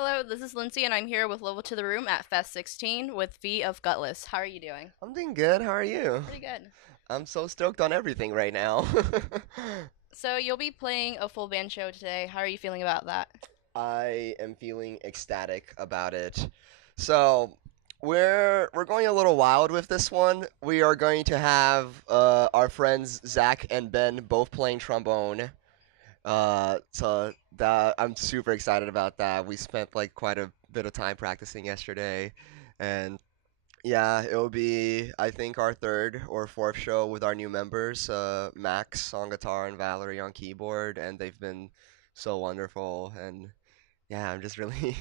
Hello, this is Lindsay, and I'm here with Level to the Room at Fest 16 with Vi of Gutless. How are you doing? I'm doing good. How are you? Pretty good. I'm so stoked on everything right now. So, you'll be playing a full band show today. How are you feeling about that? I am feeling ecstatic about it. So, we're going a little wild with this one. We are going to have our friends Zach and Ben both playing trombone. So that I'm super excited about that. We spent like quite a bit of time practicing yesterday, and yeah, it'll be, I think, our third or fourth show with our new members, Max on guitar and Valerie on keyboard, and they've been so wonderful. And yeah, I'm just really,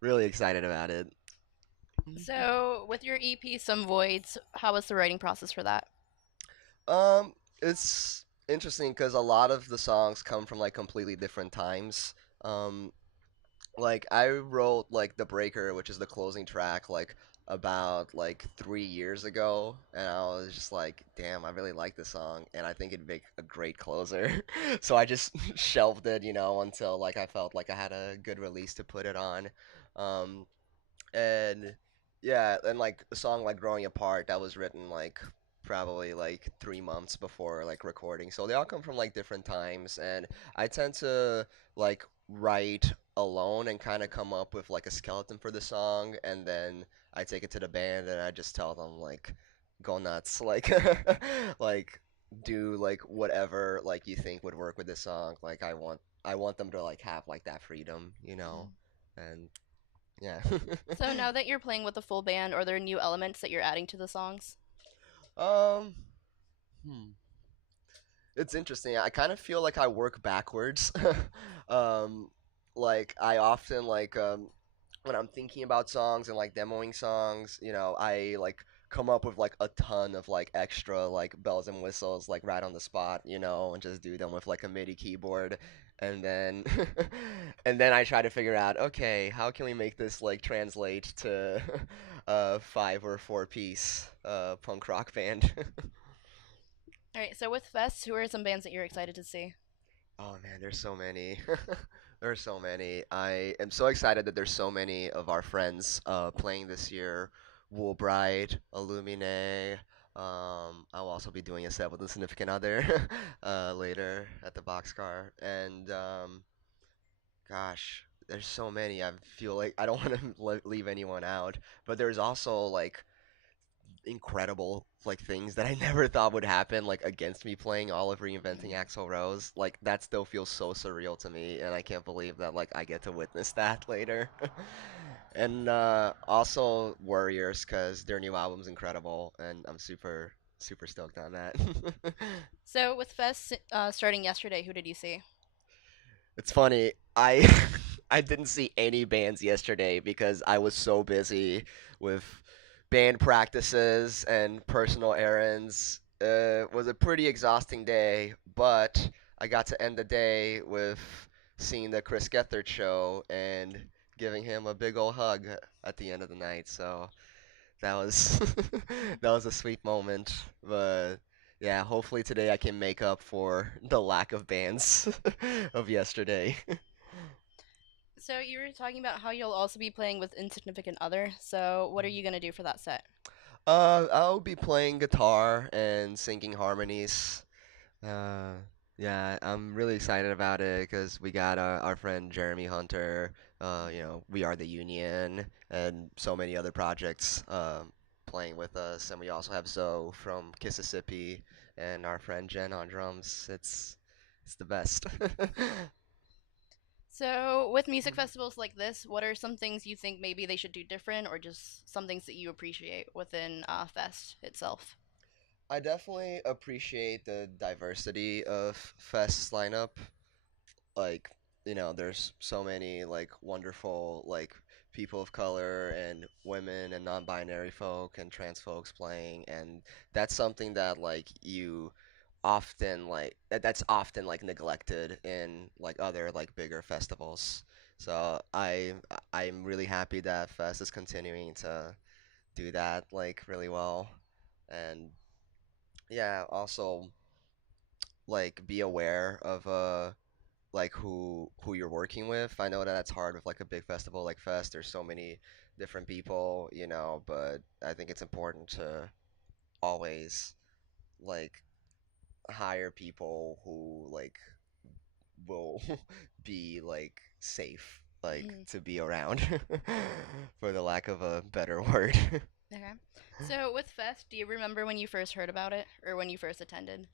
really excited about it. So, with your EP, Some Voids, how was the writing process for that? It's interesting because a lot of the songs come from like completely different times. Um, like I wrote like The Breaker, which is the closing track, like about like 3 years ago, and I was just like, damn, I really like this song, and I think it'd make a great closer. So I just shelved it, until like I felt like I had a good release to put it on. Um, and yeah, and like a song like Growing Apart, that was written like probably like 3 months before like recording. So they all come from like different times, and I tend to like write alone and kind of come up with like a skeleton for the song, and then I take it to the band and I just tell them like go nuts, like like do like whatever like you think would work with this song. Like I want them to like have like that freedom. And yeah. So, now that you're playing with a full band, are there new elements that you're adding to the songs? Um, hmm. It's interesting. I kind of feel like I work backwards. Um, like I often when I'm thinking about songs and like demoing songs, I like come up with like a ton of like extra like bells and whistles like right on the spot, and just do them with like a MIDI keyboard. And then and then I try to figure out, okay, how can we make this like translate to a 5 or 4 piece punk rock band? Alright, so with Fest, who are some bands that you're excited to see? Oh man, there's so many. There's so many. I am so excited that there's so many of our friends playing this year. Woolbright, Illumine. I'll also be doing a set with a significant other later at the Boxcar. And gosh, there's so many. I feel like I don't want to leave anyone out. But there's also like incredible like things that I never thought would happen like against me playing all of Reinventing Axl Rose. Like that still feels so surreal to me, and I can't believe that like I get to witness that later. And also Warriors, because their new album's incredible, and I'm super super stoked on that. So, with Fest starting yesterday, who did you see? It's funny. I I didn't see any bands yesterday because I was so busy with band practices and personal errands. It was a pretty exhausting day, but I got to end the day with seeing the Chris Gethard show and giving him a big old hug at the end of the night. So that was that was a sweet moment. But yeah, hopefully today I can make up for the lack of bands of yesterday. So, you were talking about how you'll also be playing with Insignificant Other. So, what are you going to do for that set? I'll be playing guitar and singing harmonies. Uh, yeah, I'm really excited about it because we got our friend Jeremy Hunter, We Are the Union, and so many other projects playing with us. And we also have Zoe from Mississippi and our friend Jen on drums. It's the best. So, with music festivals like this, what are some things you think maybe they should do different, or just some things that you appreciate within Fest itself? I definitely appreciate the diversity of Fest's lineup. Like, there's so many like wonderful like people of color and women and non-binary folk and trans folks playing, and that's something that like you often like that's often like neglected in like other like bigger festivals. So I'm really happy that Fest is continuing to do that like really well. And yeah, also like be aware of like who you're working with. I know that that's hard with like a big festival like Fest. There's so many different people, but I think it's important to always like hire people who like will be like safe like Mhm. to be around for the lack of a better word. Okay. So with Fest, do you remember when you first heard about it or when you first attended?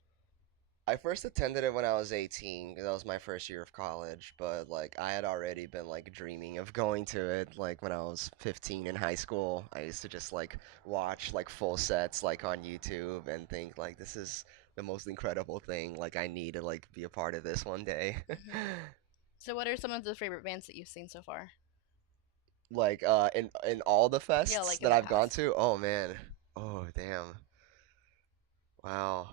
I first attended it when I was 18 because that was my first year of college, but like I had already been like dreaming of going to it like when I was 15 in high school. I used to just like watch like full sets like on YouTube and think like this is the most incredible thing. Like I need to like be a part of this one day. Hmm. So what are some of the favorite bands that you've seen so far? Like in all the Yeah, fests like in that the I've gone past. to, oh man. Oh damn. Wow.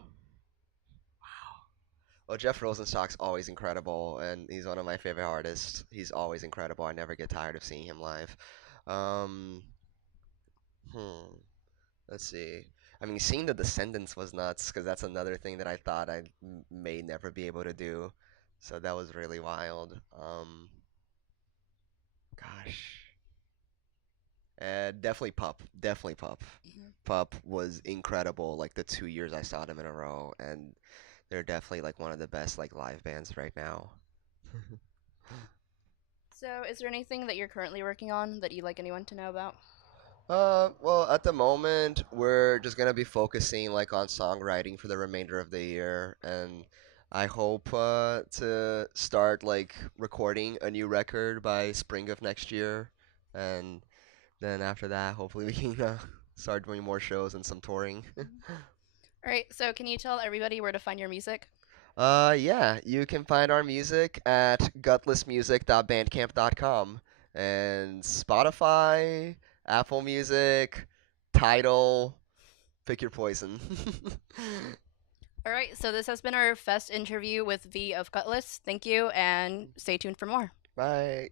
Well, Jeff Rosenstock's always incredible, and he's one of my favorite artists. He's always incredible. I never get tired of seeing him live. Um, hmm, let's see. I mean, seeing the Descendants was nuts because that's another thing that I thought I may never be able to do. So that was really wild. Gosh, definitely Pup. Definitely Pup. Hmm. Pup was incredible. Like the 2 years I saw them in a row, and they're definitely like one of the best like live bands right now. So is there anything that you're currently working on that you'd like anyone to know about? Well, at the moment, we're just gonna be focusing like on songwriting for the remainder of the year, and I hope to start like recording a new record by spring of next year, and then after that, hopefully we can start doing more shows and some touring. Mhm. All right, so can you tell everybody where to find your music? Yeah, you can find our music at gutlessmusic.bandcamp.com and Spotify, Apple Music, Tidal, pick your poison. All right, so this has been our Fest interview with Vi of Gutless. Thank you, and stay tuned for more. Bye.